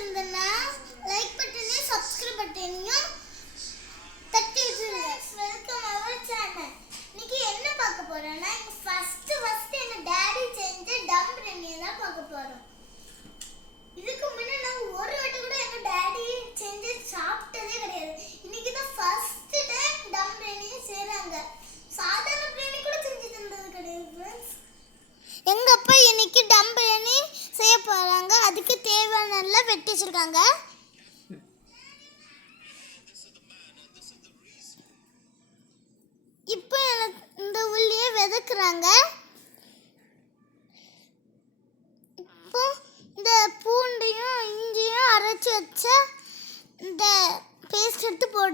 பிடிச்சிருந்தனா like பட்டனையும் subscribe பட்டனையும் தட்டி வச்சிருங்க. Welcome our channel. இன்னைக்கு என்ன பார்க்க போறோம்னா ஃபர்ஸ்ட் எங்க டாடி செஞ்ச டம் பிரியாணி தான் பார்க்க போறோம். இதுக்கு முன்ன நாங்க ஒரு வாட்டி கூட எங்க டாடி செஞ்சு சாப்பிட்டதே கிடையாது. இன்னைக்கு தான் ஃபர்ஸ்ட் டைம் டம் பிரியாணி செய்றாங்க. சாதாரண பிரியாணி கூட செஞ்சு தந்தது கிடையாது फ्रेंड्स. எங்க அப்பா இன்னைக்கு டம் பிரியாணி செய்ய போறாங்க. அதுக்கு தேவையான எல்லாம் வெட்டி வச்சிருக்காங்க. இப்போ இந்த உள்ளியை விதைக்குறாங்க. இப்போ இந்த பூண்டையும் இஞ்சியும் அரைச்சி வச்ச இந்த பேஸ்ட் எடுத்து போட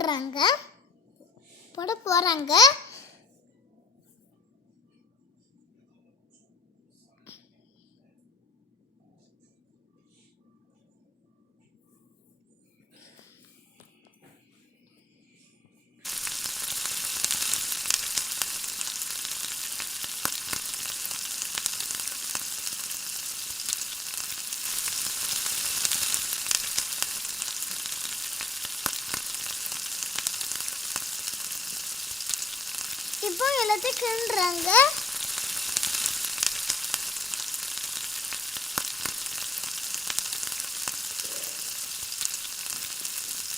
போறாங்க. இப்போ எல்லாத்தையும் கிண்டுறாங்க.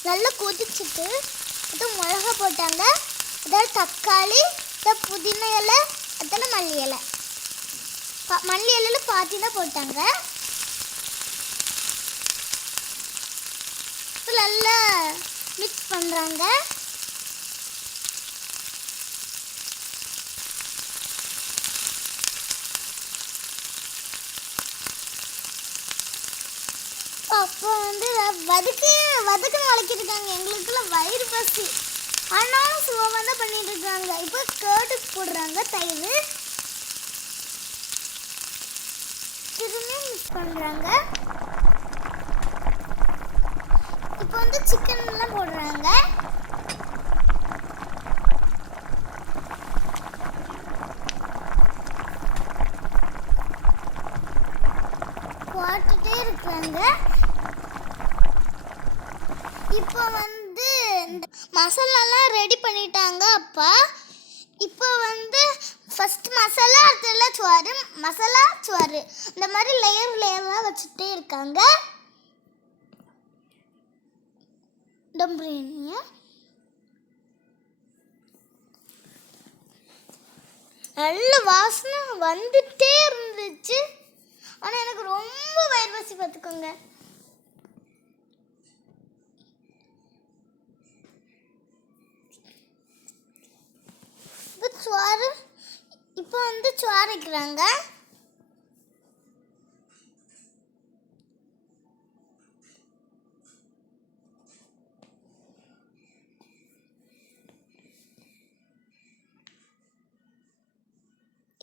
நல்லா கொதிச்சுட்டு அது மிளகா போட்டாங்க. அதாவது தக்காளி, புதினா இலை, அதில் மல்லி இலை. மல்லி இலையில் பாத்தி தான் போட்டாங்க. நல்லா மிக்ஸ் பண்ணுறாங்க. அப்போ வதக்கணும் வளர்க்கிருக்காங்க. எங்களுக்குலாம் வயிறு பசி, ஆனாலும் சுவாவாக தான் பண்ணிட்டு இருக்காங்க. இப்போ கேர்டு போடுறாங்க, தயிர் திரும்பி மிக்ஸ் பண்ணுறாங்க. இப்போ சிக்கன்லாம் போடுறாங்க. போட்டுட்டே இருக்காங்க. இப்போ இந்த மசாலாலாம் ரெடி பண்ணிட்டாங்க அப்பா. இப்போ ஃபர்ஸ்ட் மசாலா, அடுத்ததுல சோறு, மசாலா சோறு, இந்த மாதிரி லேயராக வச்சுட்டே இருக்காங்க டம் பிரியாணியை. நல்ல வாசனை வந்துட்டே இருந்துச்சு. ஆனால் எனக்கு ரொம்ப வயிறு பசி பார்த்துக்கோங்க. இப்போ சோறு வைக்கிறாங்க.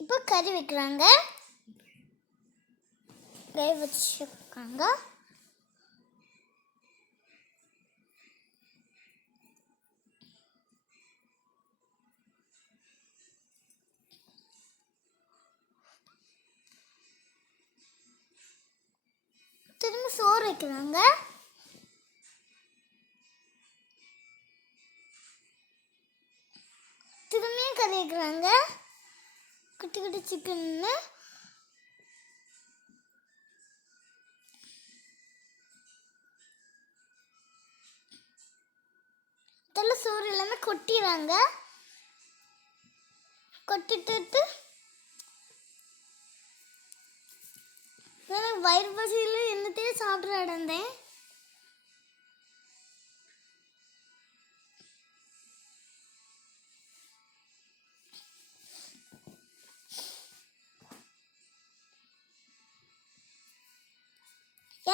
இப்போ கறி வைக்கிறாங்க. வச்சிருக்காங்க. திரும்ப சோறு வைக்கிறாங்க. திரும்பியும் கறி வைக்கிறாங்க. குட்டி குட்டி சிக்கன்னு சோறு எல்லாமே கொட்டிடுறாங்க. கொட்டிட்டு வயிறு பசியில் என்னத்தையே சாப்பிட்ற இடந்தேன்.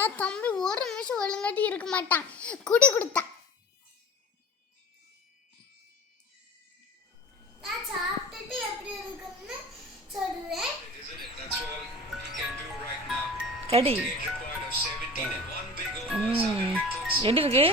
என் தம்பி ஒரு நிமிஷம் ஒழுங்காட்டி இருக்க மாட்டான். குடி கொடுத்தா நான் சாப்பிட்டுட்டு எப்படி இருக்குன்னு சொல்றேன். கடி எப்படி இருக்கு?